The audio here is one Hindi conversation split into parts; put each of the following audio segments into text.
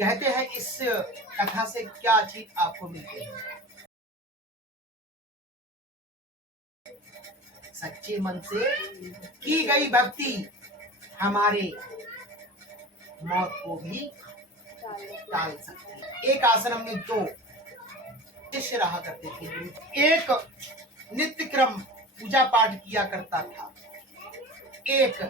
कहते हैं इस कथा से क्या चीज आपको मिलती है? सच्चे मन से की गई भक्ति हमारे मौत को भी टाल सकती है। एक आश्रम में दो शिष्य रहा करते थे। एक नित्य क्रम पूजा पाठ किया करता था, एक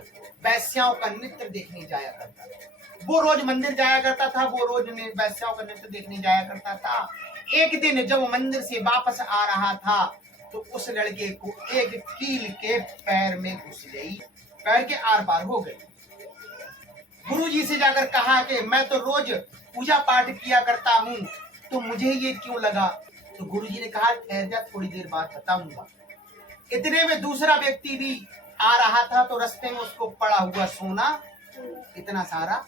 वैश्याओं का नृत्य देखने जाया करता था। वो रोज मंदिर जाया करता था, वो रोज वैश्याओं का नृत्य देखने जाया करता था। एक दिन जब वो मंदिर से वापस आ रहा था तो उस लड़के को एक कील के पैर में घुस गई, पैर के आर पार हो गई। गुरुजी से जाकर कहा कि मैं तो रोज पूजा पाठ किया करता हूँ, तो मुझे ये क्यों लगा? तो गुरुजी ने कहा ठहर जा, थोड़ी देर बाद बताऊंगा। इतने में दूसरा व्यक्ति भी आ रहा था, तो रास्ते में उसको पड़ा हुआ सोना, इतना सारा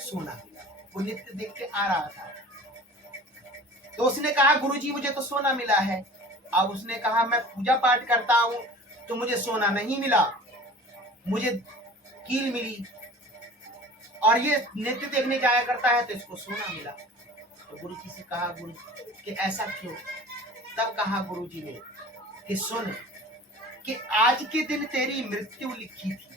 सोना, वो नित्य देख के आ रहा था। तो उसने कहा गुरुजी मुझे तो सोना मिला है। अब उसने कहा मैं पूजा पाठ करता हूँ तो मुझे सोना नहीं मिला, मुझे कील मिली, और ये नृत्य देखने जाया करता है तो इसको सोना मिला। तो गुरुजी से कहा गुरु कि ऐसा क्यों? तब कहा गुरुजी ने कि सुन कि आज के दिन तेरी मृत्यु लिखी थी।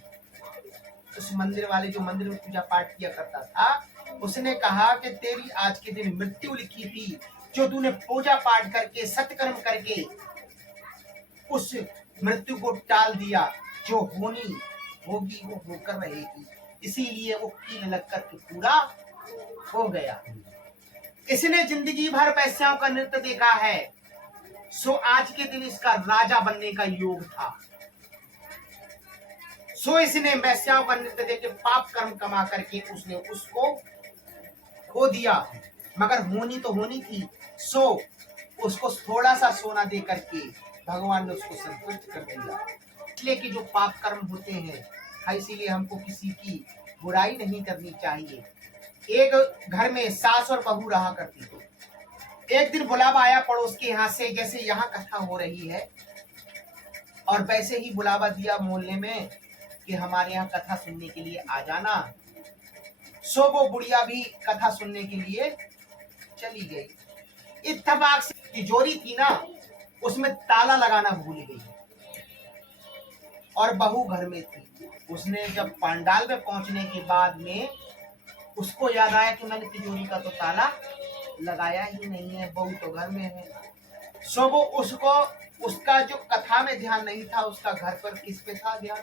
उस मंदिर वाले जो मंदिर में पूजा पाठ किया करता था, उसने कहा कि तेरी आज के दिन मृत्यु लिखी थी, जो तूने पूजा पाठ करके सत्कर्म करके उस मृत्यु को टाल दिया। जो होनी होगी वो होकर रहेगी, इसीलिए वो कील लग करके पूरा हो गया। इसने जिंदगी भर वैश्याओं का नृत्य देखा है, सो आज के दिन इसका राजा बनने का योग था। सो इसने वैश्याओं का नृत्य देख के पाप कर्म कमा करके उसने उसको खो दिया, मगर होनी तो होनी थी। सो उसको थोड़ा सा सोना दे करके भगवान ने उसको संतुष्ट कर दिया। इसलिए कि जो पाप कर्म होते हैं, इसीलिए हमको किसी की बुराई नहीं करनी चाहिए। एक घर में सास और बहू रहा करती थी। एक दिन बुलावा आया पड़ोस के यहाँ से, जैसे यहाँ कथा हो रही है, और वैसे ही बुलावा दिया मोहल्ले में कि हमारे यहाँ कथा सुनने के लिए आ जाना। सो वो बुढ़िया भी कथा सुनने के लिए चली गई। इत्तेफाक से तिजोरी थी ना, उसमें ताला लगाना भूल गई और बहू घर में थी। उसने जब पंडाल में पहुंचने के बाद में उसको याद आया कि मैंने तिजोरी का तो ताला लगाया ही नहीं है, बहू तो घर में है। सो वो उसको उसका जो कथा में ध्यान नहीं था, उसका घर पर किस पे था ध्यान?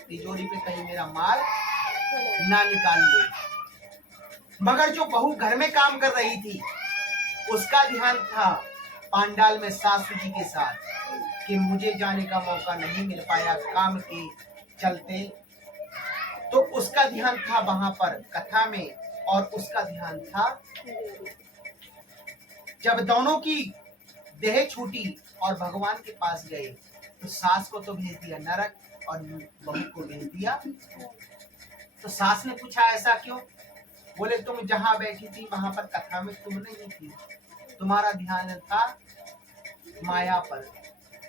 तिजोरी पे, कहीं मेरा माल ना निकाल ले। मगर जो बहू घर में काम कर रही थी उसका ध्यान था पंडाल में सासू जी के साथ, कि मुझे जाने का मौका नहीं मिल पाया काम के चलते, तो उसका ध्यान था वहां पर कथा में, और उसका ध्यान था जब दोनों की देह छूटी और भगवान के पास गए, तो सास को तो भेज दिया नरक और बहू को भेज दिया। तो सास ने पूछा ऐसा क्यों? बोले तुम जहां बैठी थी वहां पर कथा में तुम नहीं थी, तुम्हारा ध्यान था माया पर,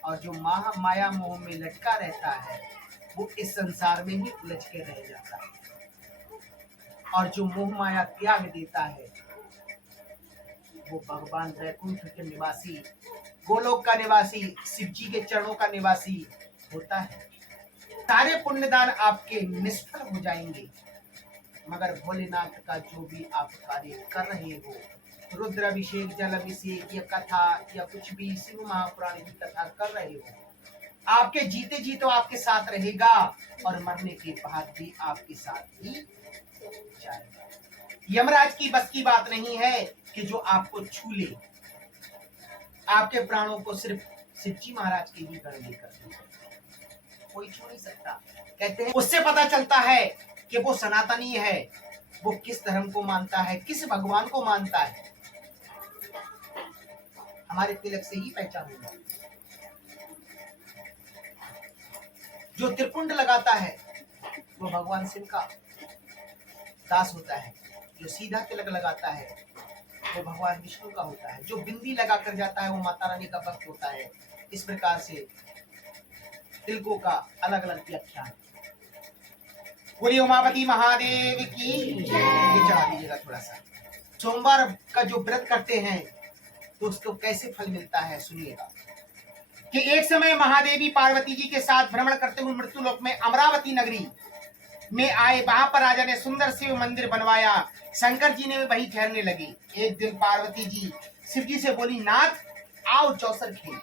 और जो माया मोह में लटका रहता है वो इस संसार में ही उलझ के रह जाता है, और जो मोह माया त्याग देता है वो भगवान वैकुंठ के निवासी, गोलोक का निवासी, शिव जी के चरणों का निवासी होता है। सारे पुण्यदान आपके निष्फल हो जाएंगे, मगर भोलेनाथ का जो भी आप कार्य कर रहे हो, रुद्र अभिषेक, जल अभिषेक या कथा या कुछ भी शिव महापुराण की कथा कर रहे हो, आपके जीते जी तो आपके साथ रहेगा और मरने के बाद भी आपके साथ ही जाएगा। यमराज की बस की बात नहीं है कि जो आपको छू ले। आपके प्राणों को सिर्फ शिवजी महाराज के ही गणना करते हैं, कोई छू नहीं सकता। कहते हैं उससे पता चलता है कि वो सनातनी है, वो किस धर्म को मानता है, किस भगवान को मानता है। हमारे तिलक से ही पहचान होगा। जो त्रिपुंड लगाता है वो भगवान शिव का दास होता है, जो सीधा तिलक लगाता है वो भगवान विष्णु का होता है, जो बिंदी लगा कर जाता है वो माता रानी का भक्त होता है। इस प्रकार से तिलकों का अलग अलग व्याख्यान। बोलिए उमापति महादेव की। ये चढ़ा दीजिएगा थोड़ा सा। सोमवार का जो व्रत करते हैं तो उसको कैसे फल मिलता है सुनिएगा। कि एक समय महादेवी पार्वती जी के साथ भ्रमण करते हुए मृत्युलोक में अमरावती नगरी में आए। वहां पर राजा ने सुंदर शिव मंदिर बनवाया। शंकर जी ने वही ठहरने लगे। एक दिन पार्वती जी शिव जी से बोली, नाथ आओ चौसर खेल।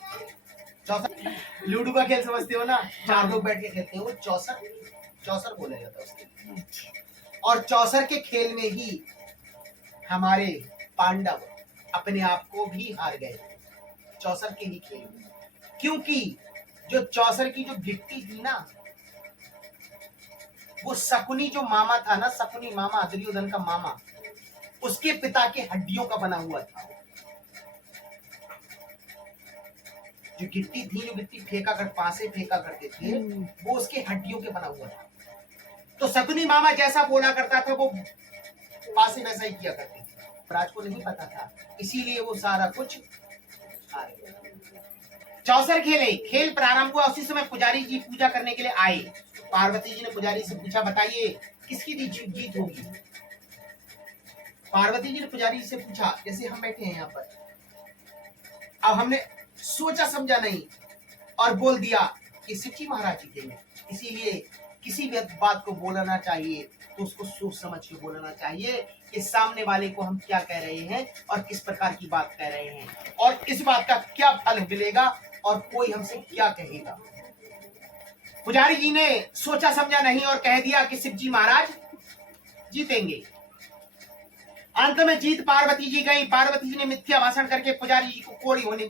चौसर लूडो का खेल समझते हो ना, 4 लोग बैठ के खेलते हो, चौसर चौसर बोला जाता है उसके। और चौसर के खेल में ही हमारे पांडव अपने आप को भी हार गए। चौसर के ही खेल में, क्योंकि जो चौसर की जो गिट्टी थी ना, वो शकुनी जो मामा था ना, शकुनी मामा दुर्योधन का मामा, उसके पिता के हड्डियों का बना हुआ था। जो गिट्टी थी, जो गिट्टी फेंका कर पासे फेंका करते थे, वो उसके हड्डियों के बना हुआ था। तो शकुनी मामा जैसा बोला करता था वो पासे वैसा ही किया करते थे। राज को नहीं पता था, इसीलिए वो सारा कुछ हार गया। चौसर खेले, खेल प्रारंभ हुआ। उसी समय पुजारी जी पूजा करने के लिए आए। पार्वती जी ने पुजारी से पूछा, बताइए किसकी जीत होगी। पार्वती जी ने पुजारी से पूछा, जैसे हम बैठे हैं यहाँ पर, अब हमने सोचा समझा नहीं और बोल दिया कि शिव जी महाराज जीतेंगे। इसीलिए किसी भी बात को बोलना चाहिए तो उसको सोच समझ के बोलना चाहिए कि सामने वाले को हम क्या कह रहे हैं और किस प्रकार की बात कह रहे हैं और इस बात का क्या फल मिलेगा और कोई हमसे क्या कहेगा। पुजारी जी ने सोचा समझा नहीं और कह दिया कि शिव जी महाराज जीतेंगे। अंत में जीत पार्वती जी गई। पार्वती जी ने मिथ्या भाषण करके पुजारी जी को कोढ़ी होने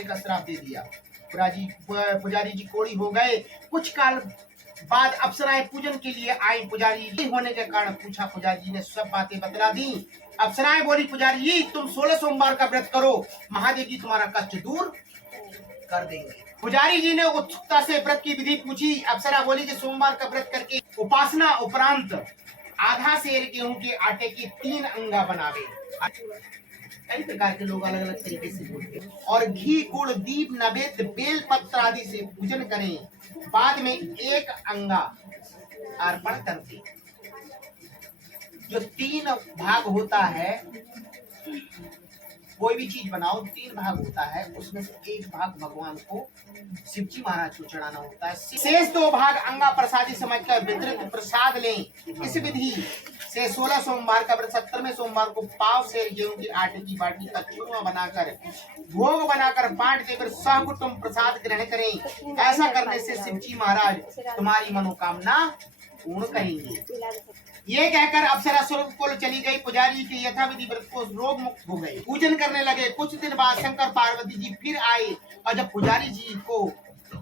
का श्राप दे दिया। पुजारी जी कोढ़ी हो गए। कुछ काल बाद अप्सराएं पूजन के लिए आई। पुजारी जी होने के कारण पूछा, पुजारी जी ने सब बातें बतला दी। अप्सराएं बोली, पुजारी जी तुम 16 सोमवार का व्रत करो, महादेव जी तुम्हारा कष्ट दूर कर देंगे। पुजारी जी ने उत्सुकता से व्रत की विधि पूछी। अप्सरा बोली कि सोमवार का व्रत करके उपासना उपरांत आधा सेर गेहूं के आटे की 3 अंगा बनावे। कई प्रकार के लोग अलग अलग तरीके से बोलते हैं। और घी गुड़ दीप नैवेद्य बेल पत्र आदि से पूजन करें। बाद में 1 अंगा अर्पण करते। जो 3 भाग होता है, कोई भी चीज बनाओ 3 भाग होता है, उसमें से 1 भाग भगवान को शिव जी महाराज को चढ़ाना होता है। शेष 2 भाग अंगा प्रसादी समझकर वितरित प्रसाद लें। इस विधि से 16 सोमवार का व्रत 17वें सोमवार को पाव सेर गेहूं की आटे की बाटी का चूरमा बनाकर भोग बनाकर बांट देकर सहकुटुंब प्रसाद ग्रहण करें। ऐसा करने से शिव जी महाराज तुम्हारी मनोकामना पूर्ण करेंगे। ये कहकर अप्सरा स्वर्ग को चली गई। पुजारी के यथाविधि व्रत को रोग मुक्त हो गए, पूजन करने लगे। कुछ दिन बाद शंकर पार्वती जी फिर आए और जब पुजारी जी को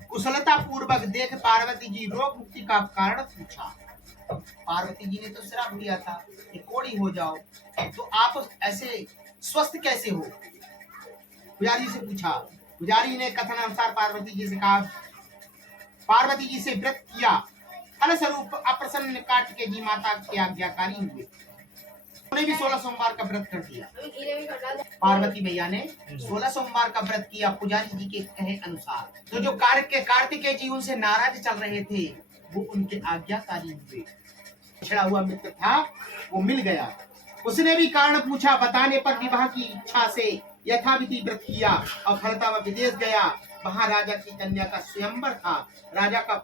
कुशलता पूर्वक देख पार्वती जी रोग मुक्ति का कारण पूछा। पार्वती जी ने तो श्राप दिया था कि कोढ़ी हो जाओ, तो आप ऐसे स्वस्थ कैसे हो? पुजारी से पूछा। पुजारी ने कथन अनुसार पार्वती जी से कहा, पार्वती जी से व्रत किया, फलस्वरूप अप्रसन्न कार्तिकेय जी माता के आज्ञाकारी हुए। उन्होंने भी 16 सोमवार का व्रत कर दिया। पार्वती मैया ने 16 सोमवार का व्रत किया पुजारी जी के कहे अनुसार। तो जो कार्तिकेय जी उनसे नाराज चल रहे थे, वो उनके आज्ञाकारी हुए। छड़ा हुआ मित्र था, वो मिल गया। उसने भी कारण पूछा। बताने पर विवाह की इच्छा से यथाविधि व्रत किया और फलता वह विदेश गया। वहाँ राजा की कन्या का स्वयंवर था। राजा का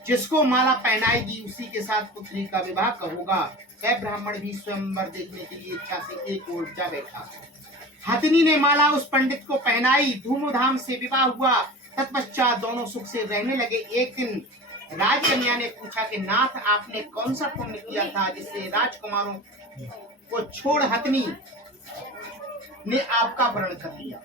जिसको माला पहनाएगी उसी के साथ पुत्री का विवाह होगा। वह ब्राह्मण भी स्वयंवर देखने के लिए इच्छा से एक ओर जा बैठा। हथिनी ने माला उस पंडित को पहनाई। धूमधाम से विवाह हुआ। तत्पश्चात दोनों सुख से रहने लगे। एक दिन राजकन्या ने पूछा कि नाथ, आपने कौन सा पुण्य किया था जिससे राजकुमारों को छोड़ हथिनी ने आपका वर्ण कर लिया?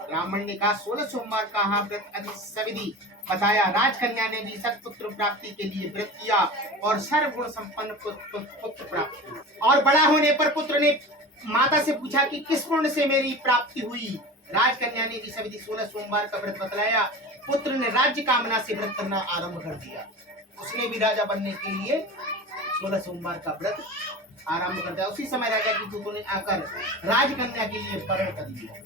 ब्राह्मण ने कहा, 16 सोमवार का व्रत अति सविधि बताया। राजकन्या ने भी सत्पुत्र प्राप्ति के लिए व्रत किया और सर्वगुण संपन्न पुत्र प्राप्त हुआ। और बड़ा होने पर पुत्र ने माता से पूछा कि किस पुण्य से मेरी प्राप्ति हुई? राजकन्या ने भी सविधि 16 सोमवार का व्रत बतलाया। पुत्र ने राज्य कामना से व्रत करना आरंभ कर दिया। उसने भी राजा बनने के लिए 16 सोमवार का व्रत आरंभ कर दिया। उसी समय राजा की दूतों ने आकर राजकन्या के लिए वरण कर दिया।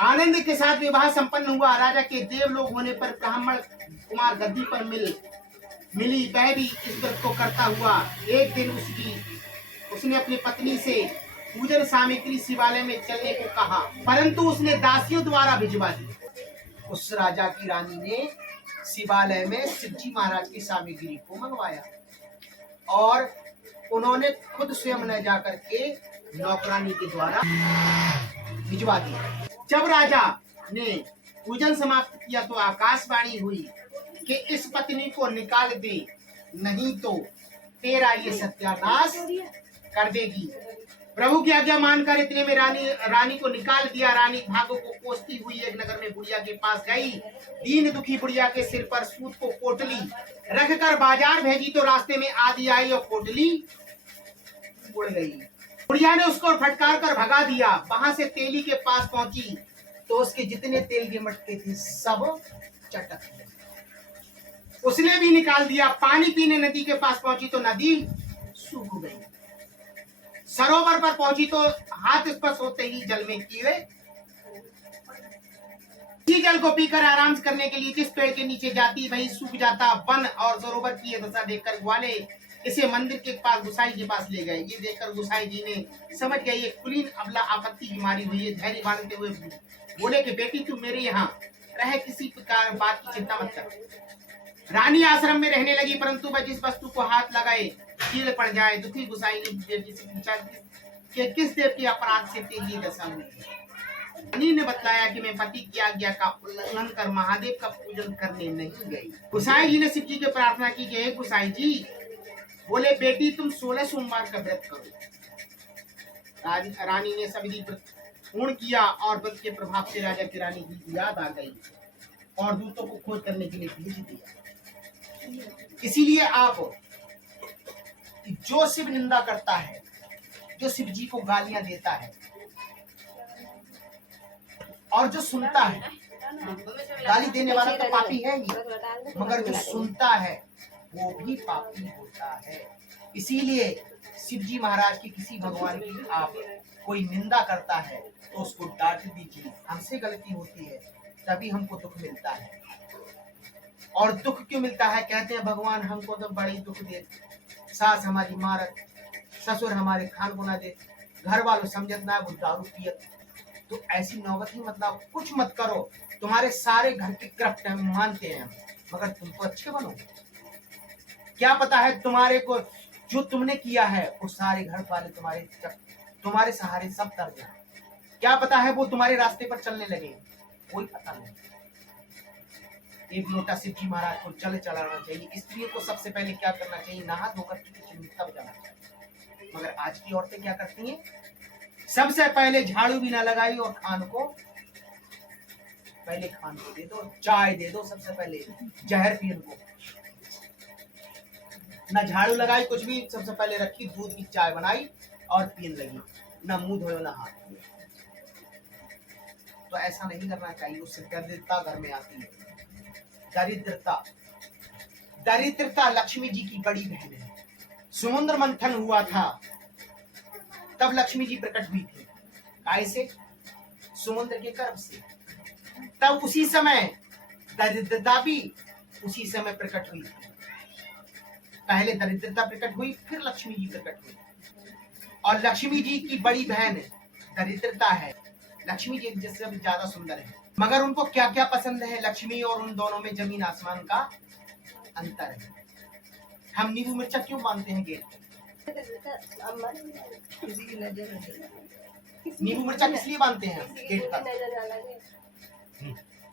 आनंद के साथ विवाह संपन्न हुआ। राजा के देवलोक होने पर ब्राह्मण कुमार गद्दी पर मिल मिली वह भी इस व्रत को करता हुआ एक दिन उसने अपनी पत्नी से पूजन सामग्री शिवालय में चलने को कहा, परंतु उसने दासियों द्वारा भिजवा दी। उस राजा की रानी ने शिवालय में शिवजी महाराज की सामग्री को मंगवाया और उन्होंने खुद स्वयं न जाकर के नौकरानी के द्वारा भिजवा दिया। जब राजा ने पूजन समाप्त किया तो आकाशवाणी हुई कि इस पत्नी को निकाल दे, नहीं तो तेरा ये सत्यानाश कर देगी। प्रभु की आज्ञा मानकर इतने में रानी को निकाल दिया। रानी भागों को कोसती हुई एक नगर में बुढ़िया के पास गई। दीन दुखी बुढ़िया के सिर पर सूत को पोटली रखकर बाजार भेजी तो रास्ते में आधी आई और पोटली उड़ गई। बुढ़िया ने उसको फटकार कर भगा दिया। वहां से तेली के पास पहुंची तो उसके जितने तेल के मटके थे सब चटक गए। उसने भी निकाल दिया। पानी पीने नदी के पास पहुंची तो नदी सूख गई। सरोवर पर पहुंची तो हाथ स्पर्श होते ही जल में कीड़े। जल को पीकर आराम करने के लिए जिस पेड़ के नीचे जाती वही सूख जाता। वन और सरोवर की ये दशा देखकर ग्वाले इसे मंदिर के पास गुसाई के पास ले गए। ये देखकर गुसाई जी ने समझ गए ये कुलीन अबला आपत्ति बीमारी हुई है। धैर्य बांधते हुए बोले कि बेटी तुम मेरे यहाँ रह, किसी प्रकार बात की चिंता मत कर। रानी आश्रम में रहने लगी, परंतु वह जिस वस्तु को हाथ लगाए कील पड़ जाए। दुखी गुसाई ने बेटी से पूछा कि किस देव के अपराध से तेरी दशा हुई। रानी ने बताया कि मैं पति की आज्ञा का उल्लंघन कर महादेव का पूजन करने नहीं गई। गुसाई जी ने शिव जी की प्रार्थना की कि गुसाई जी, बोले बेटी तुम 16 सोमवार का व्रत करो। रानी ने सभी व्रत पूर्ण किया और व्रत के प्रभाव से राजा की रानी की याद आ गई और दूतों को खोज करने के लिए भेज दिया। इसीलिए आप जो शिव निंदा करता है, जो शिव जी को गालियां देता है और जो सुनता है, गाली देने वाला तो पापी है ही, मगर जो सुनता है वो भी पापी होता है। इसीलिए शिव जी महाराज की किसी भगवान की आप कोई निंदा करता है तो उसको डांट दीजिए। हमसे गलती होती है तभी हमको दुख मिलता है। और दुख क्यों मिलता है? कहते हैं भगवान हमको तो बड़ी दुख दे, सास हमारी मारत, ससुर हमारे खान को ना दे, घर वालों समझत ना वो दारू पियत। तो ऐसी नौबत ही मतलब कुछ मत करो। तुम्हारे सारे घर के क्रफ्ट हम मानते हैं, मगर तुम तो अच्छे बनो। क्या पता है तुम्हारे को जो तुमने किया है वो सारे घर वाले तुम्हारे सहारे सब तर जाए। क्या पता है वो तुम्हारे रास्ते पर चलने लगे, कोई पता नहीं। एक लोटा शिव जी महाराज को जल चढ़ाना चाहिए। स्त्रियों को सबसे पहले क्या करना चाहिए? नहा धोकर किचन में तब जाना चाहिए। मगर आज की औरतें क्या करती हैं? सबसे पहले झाड़ू भी ना लगाई और खान को दे दो, चाय दे दो, सबसे पहले जहर पियन को ना झाड़ू लगाई, कुछ भी सबसे पहले रखी, दूध की चाय बनाई और पीने लगी, ना मुंह धोए ना हाथ धोए। तो ऐसा नहीं करना चाहिए, उससे दरिद्रता घर में आती है। दरिद्रता लक्ष्मी जी की बड़ी बहन है। समुद्र मंथन हुआ था तब लक्ष्मी जी प्रकट हुई थी। कैसे? समुद्र के गर्भ से। तब उसी समय दरिद्रता भी उसी समय प्रकट हुई थी। पहले दरिद्रता प्रकट हुई, फिर लक्ष्मी जी प्रकट हुई। और लक्ष्मी जी की बड़ी बहन दरिद्रता है। लक्ष्मी जी जिससे ज्यादा सुंदर है, मगर उनको क्या क्या पसंद है? लक्ष्मी और उन दोनों में जमीन आसमान का अंतर है। हम नींबू मिर्चा क्यों बांधते हैं गेट? नींबू मिर्चा किस लिए बांधते हैं गेट पर?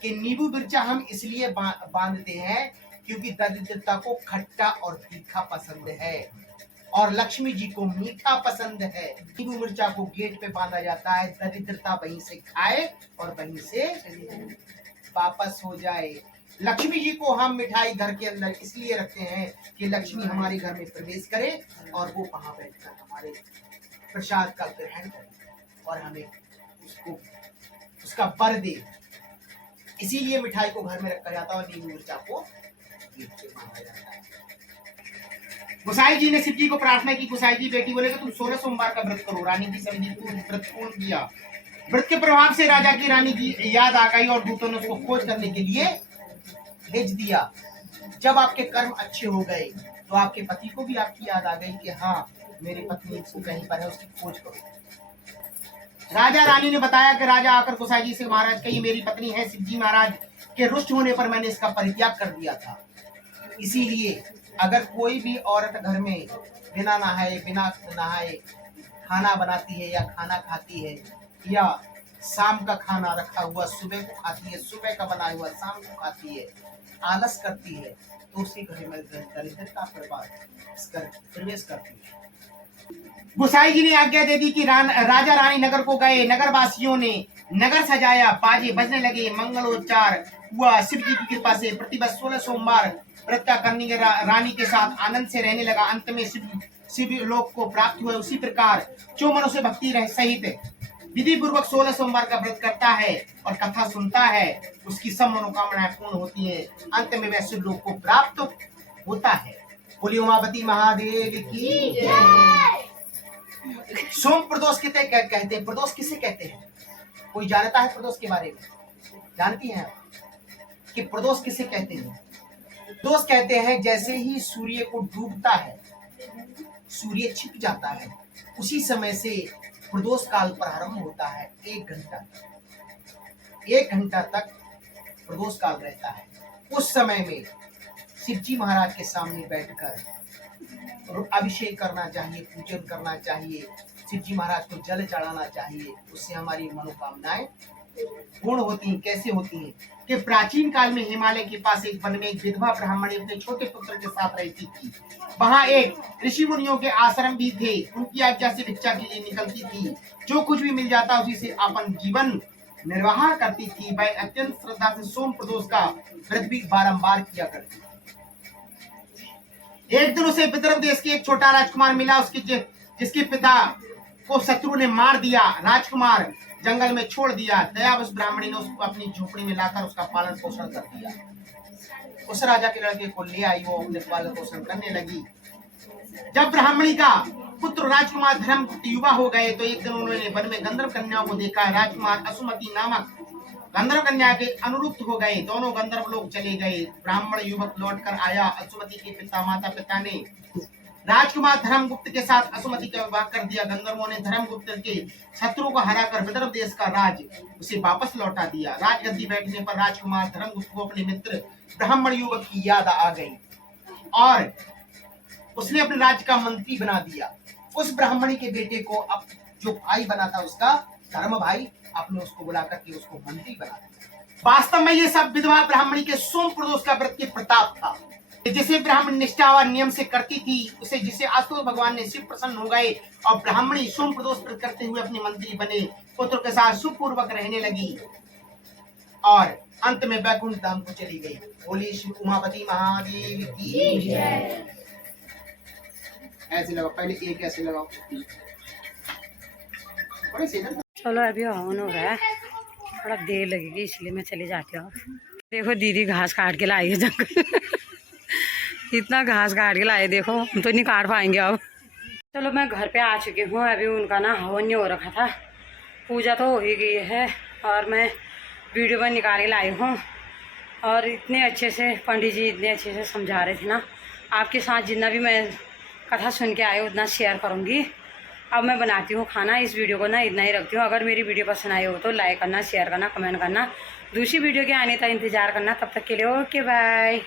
कि नींबू मिर्चा हम इसलिए बांधते हैं क्योंकि दरिद्रता को खट्टा और तीखा पसंद है और लक्ष्मी जी को मीठा पसंद है। नींबू मिर्चा को गेट पे बांधा जाता है, दरिद्रता वहीं से खाए और वहीं से वापस हो जाए। लक्ष्मी जी को हम मिठाई घर के अंदर इसलिए रखते हैं कि लक्ष्मी हमारे घर में प्रवेश करे और वो वहां बैठकर हमारे प्रसाद का ग्रहण करे और हमें उसका वर दे। इसीलिए मिठाई को घर में रखा जाता है और नींबू मिर्चा को गेट पे बांधा जाता है। गुसाई जी ने शिव जी को प्रार्थना की। गुसाई जी बेटी बोले कि तुम 16 सोमवार का व्रत करो। रानी की सभी व्रत पूर्ण किया। व्रत के प्रभाव से राजा की रानी की याद आ गई और दूतों ने उसको खोज करने के लिए भेज दिया। जब आपके कर्म अच्छे हो गए तो आपके पति को भी आपकी याद आ गई कि हाँ मेरी पत्नी कहीं पर है, उसकी खोज करो। राजा रानी ने बताया कि राजा आकर गोसाई जी से महाराज कही मेरी पत्नी है, शिवजी महाराज के रुष्ट होने पर मैंने इसका परित्याग कर दिया था। इसीलिए अगर कोई भी औरत घर में बिना नहाए खाना बनाती है या खाना खाती है या शाम का खाना रखा हुआ सुबह को खाती है, सुबह का बना हुआ शाम को खाती है, आलस करती है, तो उसके घर में दरिद्रता प्रवेश करती है। गोसाई जी ने आज्ञा दे दी कि राजा रानी नगर को गए। नगर वासियों ने नगर सजाया, बाजे बजने लगे, मंगलोच्चार हुआ। शिव जी की कृपा से प्रतिवर्ष 16 सोमवार व्रत का करने के रानी के साथ आनंद से रहने लगा। अंत में शिव लोक को प्राप्त हुआ। उसी प्रकार जो मनुष्य भक्ति रह सहित विधि पूर्वक 16 सोमवार का व्रत करता है और कथा सुनता है, उसकी सब मनोकामनाएं पूर्ण होती है। अंत में वह शिव लोक को प्राप्त होता है। बोलिए उमापति महादेव की जय। सोम प्रदोष किसे कहते हैं? प्रदोष किसे कहते हैं? कोई जानता है प्रदोष के बारे में? जानती हैं कि प्रदोष किसे कहते हैं? प्रदोष कहते हैं जैसे ही सूर्य को डूबता है, सूर्य छिप जाता है, उसी समय से प्रदोष काल प्रारंभ होता है। 1 घंटा तक प्रदोष काल रहता है। उस समय में शिवजी महाराज के सामने बैठकर अभिषेक करना चाहिए, पूजन करना चाहिए, शिवजी महाराज को जल चढ़ाना चाहिए। उससे हमारी मनोकामनाएं पूर्ण होती हैं। कैसे होती हैं? कि प्राचीन काल में हिमालय के पास एक वन में एक विधवा ब्राह्मणी अपने छोटे पुत्र के साथ रहती थी। वहां एक ऋषि मुनियों के आश्रम भी थे। उनकी आज्ञा से भिक्षा के लिए निकलती थी। जो कुछ भी मिल जाता उसी से अपन जीवन निर्वाह करती थी। वह अत्यंत श्रद्धा से सोम प्रदोष का व्रत भी बारंबार किया करती। एक दिन उसे विदर्भ देश के एक छोटा राजकुमार मिला, जिसके पिता को शत्रु ने मार दिया। राजकुमार जंगल में छोड़ दिया। दयावश ब्राह्मणी ने उसको अपनी झोपड़ी में लाकर उसका पालन पोषण कर दिया। उस राजा के लड़के को ले आई, वो अपने पालन पोषण करने लगी। जब ब्राह्मणी का पुत्र राजकुमार धर्मगुप्त युवा हो गए तो एक दिन उन्होंने वन में गंधर्व कन्याओं को देखा। राजकुमार असुमति नामक गंधर्व कन्या के अनुरुक्त हो गए। दोनों गंधर्व लोग चले गए। ब्राह्मण युवक लौट कर आया। असुमति के माता पिता ने राजकुमार धर्मगुप्त के साथ असुमति का विवाह कर दिया। गंधर्वों ने धर्मगुप्त के शत्रु को हराकर विदर्भ देश का राज उसे वापस लौटा दिया। राजगद्दी बैठने पर राजकुमार धर्मगुप्त को अपने मित्र ब्राह्मण युवक की याद आ गई और उसने अपने राज्य का मंत्री बना दिया। उस ब्राह्मणी के बेटे को अब जो भाई बना था उसका धर्म भाई, आपने उसको बुला करके उसको मंत्री बना दिया। वास्तव में ये सब विधवा ब्राह्मणी के सोम प्रदोष का व्रत के प्रताप था। जिसे ब्राह्मण निष्ठा और नियम से करती थी, उसे जिसे आशुतोष भगवान ने शिव प्रसन्न हो गए और ब्राह्मणी सोम प्रदोष व्रत करते हुए अपने मंत्री बने, पुत्र के साथ सुखपूर्वक रहने लगी और अंत में वैकुंठ धाम को चली गई। बोली श्री उमापति महादेव की जय। ऐसे लगाओ, पहले एक ऐसे लगाओ। चलो अभी ऑन हो रहा है, थोड़ा देर लगेगी इसलिए मैं चली जाती हूँ। देखो दीदी घास काट के लाई है जंगल इतना घास काट के लाए, देखो हम तो नहीं काट पाएंगे अब। चलो मैं घर पे आ चुकी हूँ। अभी उनका ना हवन हो रखा था, पूजा तो हो ही गई है और मैं वीडियो में निकाल के लाई हूँ। और इतने अच्छे से पंडित जी इतने अच्छे से समझा रहे थे ना, आपके साथ जितना भी मैं कथा सुन के आए उतना शेयर करूँगी। अब मैं बनाती हूँ खाना। इस वीडियो को ना इतना ही रखती हूँ। अगर मेरी वीडियो पसंद आई हो तो लाइक करना, शेयर करना, कमेंट करना। दूसरी वीडियो के आने तक इंतज़ार करना। तब तक के लिए ओके बाय।